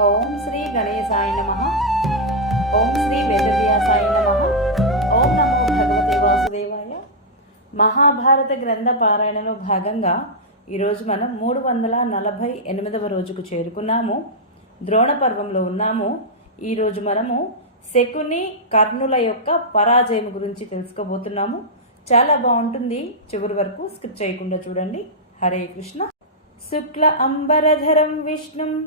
ఓం శ్రీ గణేశాయ నమ. ఓం శ్రీ వేదవ్యాసాయ నమ. ఓం నమో భగవతే వాసుదేవాయ. మహాభారత గ్రంథ పారాయణలో భాగంగా ఈరోజు మనం మూడు వందల నలభై ఎనిమిదవ రోజుకు చేరుకున్నాము. ద్రోణ పర్వంలో ఉన్నాము. ఈరోజు మనము శకుని కర్ణుల యొక్క పరాజయం గురించి తెలుసుకోబోతున్నాము. చాలా బాగుంటుంది. చివరి వరకు స్కిప్ చేయకుండా చూడండి. హరే కృష్ణ. శుక్ల అంబరధరం విష్ణుం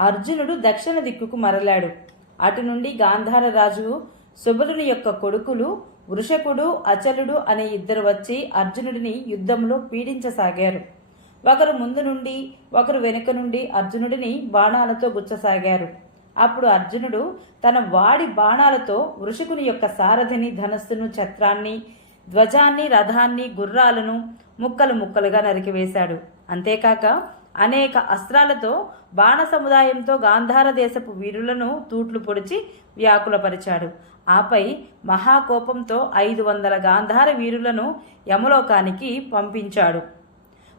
అర్జునుడు దక్షిణ దిక్కుకు మరలాడు. అటు నుండి గాంధార రాజు సుబలుని యొక్క కొడుకులు వృషకుడు అచలుడు అనే ఇద్దరు వచ్చి అర్జునుడిని యుద్ధంలో పీడించసాగారు. ఒకరు ముందు నుండి ఒకరు వెనుక నుండి అర్జునుడిని బాణాలతో గుచ్చసాగారు. అప్పుడు అర్జునుడు తన వాడి బాణాలతో వృషకుని యొక్క సారథిని ధనస్సును ఛత్రాన్ని ధ్వజాన్ని రథాన్ని గుర్రాలను ముక్కలు ముక్కలుగా నరికివేశాడు. అంతేకాక అనేక అస్త్రాలతో బాణ సముదాయంతో గాంధార దేశపు వీరులను తూట్లు పొడిచి వ్యాకులపరిచాడు. ఆపై మహాకోపంతో ఐదు వందల గాంధార వీరులను యమలోకానికి పంపించాడు.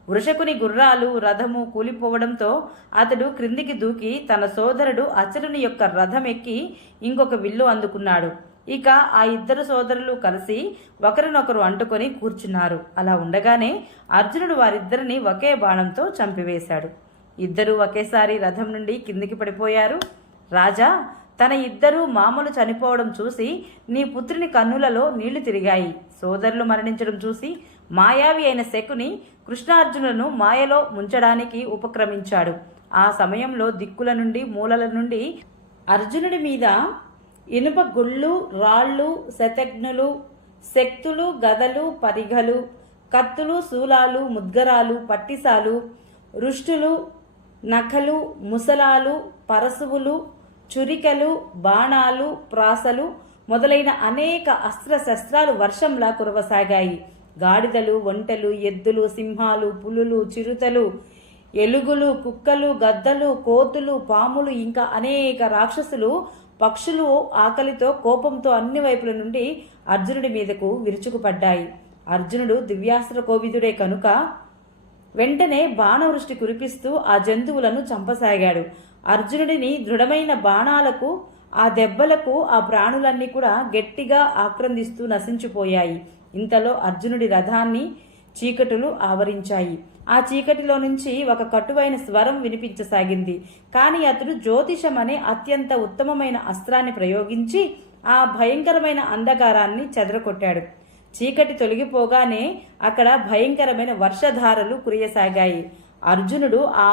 వృషకుని గుర్రాలు రథము కూలిపోవడంతో అతడు క్రిందికి దూకి తన సోదరుడు అచలుని యొక్క రథం ఎక్కి ఇంకొక విల్లు అందుకున్నాడు. ఇక ఆ ఇద్దరు సోదరులు కలిసి ఒకరినొకరు అంటుకొని కూర్చున్నారు. అలా ఉండగానే అర్జునుడు వారిద్దరిని ఒకే బాణంతో చంపివేశాడు. ఇద్దరూ ఒకేసారి రథం నుండి కిందికి పడిపోయారు. రాజా తన ఇద్దరు మామలు చనిపోవడం చూసి నీ పుత్రుని కన్నులలో నీళ్ళు తిరిగాయి. సోదరులు మరణించడం చూసి మాయావి అయిన శకుని కృష్ణార్జునులను మాయలో ముంచడానికి ఉపక్రమించాడు. ఆ సమయంలో దిక్కుల నుండి మూలల నుండి అర్జునుడి మీద ఇనుప గుళ్ళు రాళ్ళు శతఘ్నులు శక్తులు గదలు పరిఘలు కత్తులు శూలాలు ముద్గరాలు పట్టిసాలు రుష్టులు నఖలు ముసలాలు పరశువులు చురికలు బాణాలు ప్రాసలు మొదలైన అనేక అస్త్ర శస్త్రాలు వర్షంలా కురవసాగాయి. గాడిదలు ఒంటెలు ఎద్దులు సింహాలు పులులు చిరుతలు ఎలుగులు కుక్కలు గద్దలు కోతులు పాములు ఇంకా అనేక రాక్షసులు పక్షులు ఆకలితో కోపంతో అన్ని వైపుల నుండి అర్జునుడి మీదకు విరుచుకుపడ్డాయి. అర్జునుడు దివ్యాస్త్ర కోవిదుడే కనుక వెంటనే బాణవృష్టి కురిపిస్తూ ఆ జంతువులను చంపసాగాడు. అర్జునుడిని దృఢమైన బాణాలకు ఆ దెబ్బలకు ఆ ప్రాణులన్నీ కూడా గట్టిగా ఆక్రందిస్తూ నశించిపోయాయి. ఇంతలో అర్జునుడి రథాన్ని చీకటులు ఆవరించాయి. ఆ చీకటిలో నుంచి ఒక కటువైన స్వరం వినిపించసాగింది. కానీ అతడు జ్యోతిషం అనే అత్యంత ఉత్తమమైన అస్త్రాన్ని ప్రయోగించి ఆ భయంకరమైన అంధకారాన్ని చెదరకొట్టాడు చీకటి తొలగిపోగానే అక్కడ భయంకరమైన వర్షధారలు కురియసాగాయి. అర్జునుడు ఆ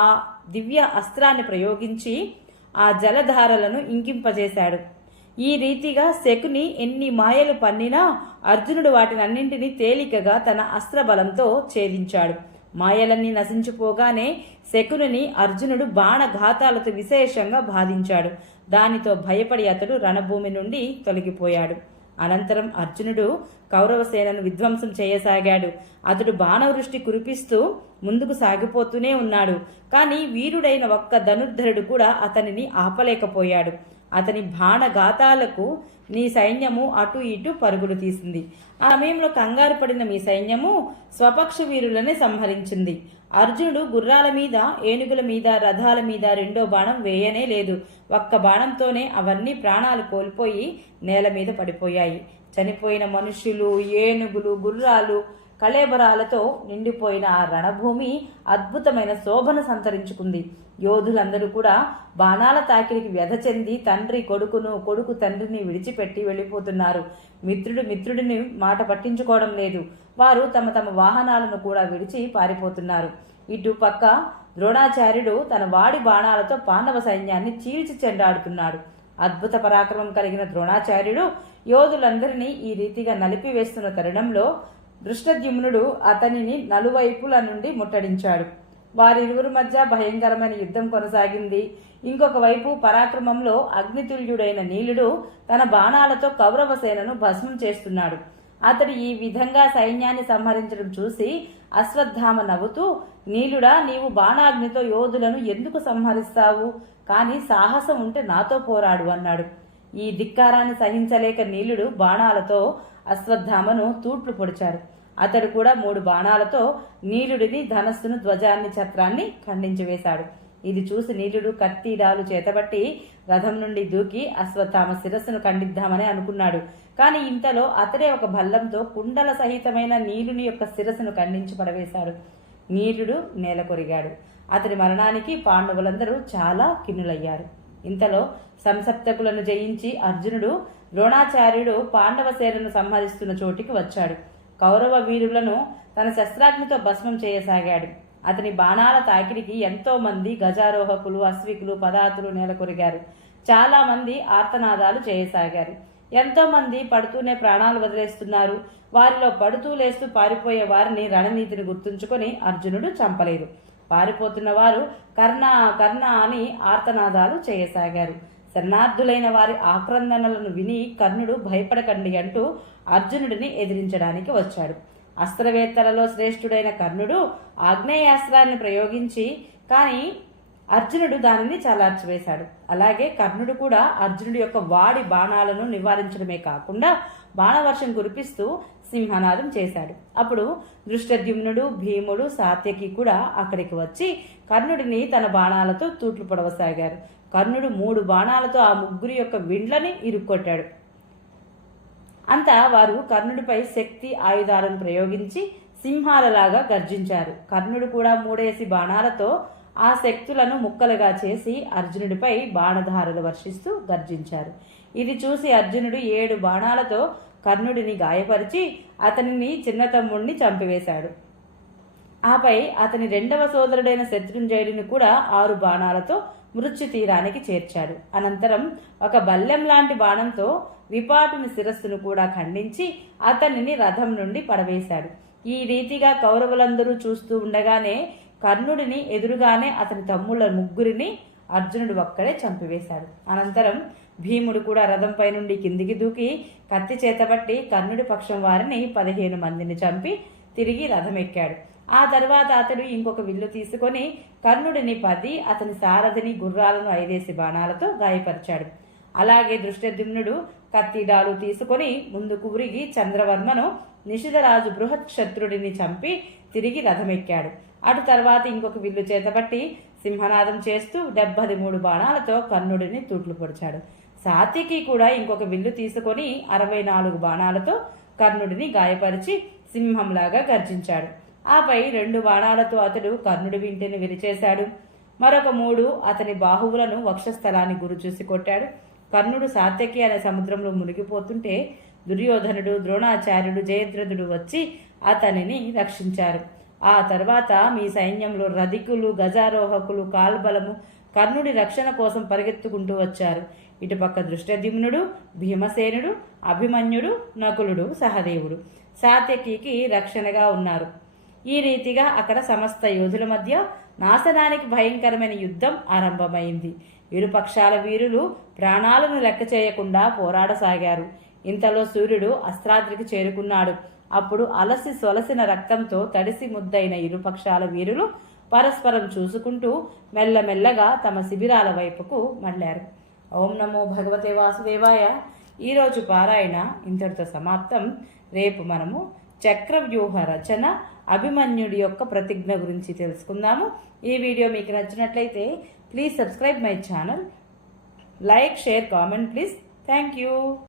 దివ్య అస్త్రాన్ని ప్రయోగించి ఆ జలధారలను ఇంకింపజేశాడు. ఈ రీతిగా శకుని ఎన్ని మాయలు పన్నినా అర్జునుడు వాటినన్నింటినీ తేలికగా తన అస్త్రబలంతో ఛేదించాడు. మాయలన్నీ నశించిపోగానే శకుని అర్జునుడు బాణఘాతాలతో విశేషంగా బాధించాడు. దానితో భయపడి అతడు రణభూమి నుండి తొలగిపోయాడు. అనంతరం అర్జునుడు కౌరవసేనను విధ్వంసం చేయసాగాడు. అతడు బాణవృష్టి కురిపిస్తూ ముందుకు సాగిపోతూనే ఉన్నాడు. కానీ వీరుడైన ఒక్క ధనుర్ధరుడు కూడా అతనిని ఆపలేకపోయాడు. అతని బాణగాతాలకు నీ సైన్యము అటు ఇటు పరుగులు తీసింది. ఆ సమయంలో కంగారు పడిన మీ సైన్యము స్వపక్ష వీరులనే సంహరించింది. అర్జునుడు గుర్రాల మీద ఏనుగుల మీద రథాల మీద రెండో బాణం వేయనే లేదు. ఒక్క బాణంతోనే అవన్నీ ప్రాణాలు కోల్పోయి నేల మీద పడిపోయాయి. చనిపోయిన మనుషులు ఏనుగులు గుర్రాలు కళేబరాలతో నిండిపోయిన ఆ రణభూమి అద్భుతమైన శోభను సంతరించుకుంది. యోధులందరూ కూడా బాణాల తాకిడికి వ్యధ చెంది తండ్రి కొడుకును కొడుకు తండ్రిని విడిచిపెట్టి వెళ్ళిపోతున్నారు. మిత్రుడు మిత్రుడిని మాట పట్టించుకోవడం లేదు. వారు తమ తమ వాహనాలను కూడా విడిచి పారిపోతున్నారు. ఇటు పక్క ద్రోణాచార్యుడు తన వాడి బాణాలతో పాండవ సైన్యాన్ని చీల్చి చెండాడుతున్నాడు. అద్భుత పరాక్రమం కలిగిన ద్రోణాచార్యుడు యోధులందరినీ ఈ రీతిగా నలిపివేస్తున్న తరుణంలో దృష్టద్యుమ్నుడు అతనిని నలువైపుల నుండి ముట్టడించాడు. వారిరువురి మధ్య భయంకరమైన యుద్ధం కొనసాగింది. ఇంకొక వైపు పరాక్రమంలో అగ్నితుల్యుడైన నీలుడు తన బాణాలతో కౌరవ సేనను భస్మం చేస్తున్నాడు. అతడు ఈ విధంగా సైన్యాన్ని సంహరించడం చూసి అశ్వత్థామ నవ్వుతూ నీలుడా నీవు బాణాగ్నితో యోధులను ఎందుకు సంహరిస్తావు? కానీ సాహసం ఉంటే నాతో పోరాడు అన్నాడు. ఈ ధిక్కారాన్ని సహించలేక నీలుడు బాణాలతో అశ్వత్థామను తూట్లు పొడిచాడు అతడు కూడా మూడు బాణాలతో నీలుడిని ధనస్సును ధ్వజాన్ని ఛత్రాన్ని ఖండించి వేశాడు. ఇది చూసి నీలుడు కత్తిడాలు చేతబట్టి రథం నుండి దూకి అశ్వత్థామ శిరస్సును ఖండిద్దామని అనుకున్నాడు. కానీ ఇంతలో అతడే ఒక భల్లంతో కుండల సహితమైన నీలుని యొక్క శిరస్సును ఖండించి పడవేశాడు. నీలుడు నేల కొరిగాడు. అతని మరణానికి పాండవులందరూ చాలా కిన్నులయ్యారు. ఇంతలో సంసప్తకులను జయించి అర్జునుడు ద్రోణాచార్యుడు పాండవ సేనను సంహరిస్తున్న చోటికి వచ్చాడు. కౌరవ వీరులను తన శస్త్రాగ్నితో భస్మం చేయసాగాడు. అతని బాణాల తాకిడికి ఎంతో మంది గజారోహకులు అశ్వికులు పదాతులు నెలకొరిగారు. చాలా మంది ఆర్తనాదాలు చేయసాగారు. ఎంతో మంది పడుతూనే ప్రాణాలు వదిలేస్తున్నారు. వారిలో పడుతూ లేస్తూ పారిపోయే వారిని రణనీతిని గుర్తుంచుకొని అర్జునుడు చంపలేదు. పారిపోతున్న వారు కర్ణ కర్ణ అని ఆర్తనాదాలు చేయసాగారు. శరణార్థులైన వారి ఆక్రందనలను విని కర్ణుడు భయపడకండి అంటూ అర్జునుడిని ఎదిరించడానికి వచ్చాడు. అస్త్రవేత్తలలో శ్రేష్ఠుడైన కర్ణుడు ఆగ్నేయాస్త్రాన్ని ప్రయోగించి కానీ అర్జునుడు దానిని చలార్చివేశాడు అలాగే కర్ణుడు కూడా అర్జునుడి యొక్క వాడి బాణాలను నివారించడమే కాకుండా బాణవర్షం కురిపిస్తూ సింహనాదం చేశాడు. అప్పుడు దృష్టద్యుమ్నుడు భీముడు సాత్యకి కూడా అక్కడికి వచ్చి కర్ణుడిని తన బాణాలతో తూట్లు పొడవసాగారు. కర్ణుడు మూడు బాణాలతో ఆ ముగ్గురి యొక్క విండ్లని ఇరుక్కొట్టాడు. అంతా వారు కర్ణుడిపై శక్తి ఆయుధాలను ప్రయోగించి సింహాలలాగా గర్జించారు. కర్ణుడు కూడా మూడేసి బాణాలతో ఆ శక్తులను ముక్కలుగా చేసి అర్జునుడిపై బాణధారలు వర్షిస్తూ గర్జించారు. ఇది చూసి అర్జునుడు ఏడు బాణాలతో కర్ణుడిని గాయపరిచి అతనిని చిన్న తమ్ముడిని చంపివేశాడు. ఆపై అతని రెండవ సోదరుడైన శత్రుంజయుడిని కూడా ఆరు బాణాలతో మృత్యు తీరానికి చేర్చాడు అనంతరం ఒక బల్లెం లాంటి బాణంతో విపాటుని శిరస్సును కూడా ఖండించి అతనిని రథం నుండి పడవేశాడు. ఈ రీతిగా కౌరవులందరూ చూస్తూ ఉండగానే కర్ణుడిని ఎదురుగానే అతని తమ్ముళ్ళ ముగ్గురిని అర్జునుడు ఒక్కడే చంపివేశాడు. అనంతరం భీముడు కూడా రథంపై నుండి కిందికి దూకి కత్తి చేతబట్టి కర్ణుడి పక్షం వారిని పదిహేను మందిని చంపి తిరిగి రథం ఎక్కాడు. ఆ తర్వాత అతడు ఇంకొక విల్లు తీసుకొని కర్ణుడిని పది అతని సారథిని గుర్రాలను ఐదేసి బాణాలతో గాయపరిచాడు. అలాగే దృష్టద్యుమ్నుడు కత్తిడాలు తీసుకొని ముందుకు ఉరిగి చంద్రవర్మను నిషిధరాజు బృహత్ శత్రుడిని చంపి తిరిగి రథమెక్కాడు. అటు తర్వాత ఇంకొక విల్లు చేతబట్టి సింహనాదం చేస్తూ డెబ్బది మూడు బాణాలతో కర్ణుడిని తూట్లు పొడిచాడు. సాత్యకి కూడా ఇంకొక విల్లు తీసుకొని అరవై నాలుగు బాణాలతో కర్ణుడిని గాయపరిచి సింహంలాగా గర్జించాడు. ఆపై రెండు బాణాలతో అతడు కర్ణుడి వింటిని విరిచేశాడు. మరొక మూడు అతని బాహువులను వక్షస్థలాన్ని గురి చూసి కొట్టాడు. కర్ణుడు సాత్యకి అనే సముద్రంలో మునిగిపోతుంటే దుర్యోధనుడు ద్రోణాచార్యుడు జయద్రథుడు వచ్చి అతనిని రక్షించారు. ఆ తర్వాత మీ సైన్యంలో రధికులు గజారోహకులు కాల్బలము కర్ణుడి రక్షణ కోసం పరిగెత్తుకుంటూ వచ్చారు. ఇటుపక్క దృష్టదిమ్నుడు భీమసేనుడు అభిమన్యుడు నకులుడు సహదేవుడు సాత్యకికి రక్షణగా ఉన్నారు. ఈ రీతిగా అక్కడ సమస్త యోధుల మధ్య నాశనానికి భయంకరమైన యుద్ధం ఆరంభమైంది. ఇరుపక్షాల వీరులు ప్రాణాలను లెక్క చేయకుండా పోరాడసాగారు. ఇంతలో సూర్యుడు అస్త్రాద్రికి చేరుకున్నాడు. అప్పుడు అలసి సొలసిన రక్తంతో తడిసి ముద్దైన ఇరుపక్షాల వీరులు పరస్పరం చూసుకుంటూ మెల్లమెల్లగా తమ శిబిరాల వైపుకు మళ్ళారు. ఓం నమో భగవతే వాసుదేవాయ. ఈరోజు పారాయణ ఇంతటితో సమాప్తం. రేపు మనము చక్రవ్యూహ రచన అభిమన్యుడి యొక్క ప్రతిజ్ఞ గురించి తెలుసుకుందాము. ఈ వీడియో మీకు నచ్చినట్లయితే please subscribe my channel like share comment please thank you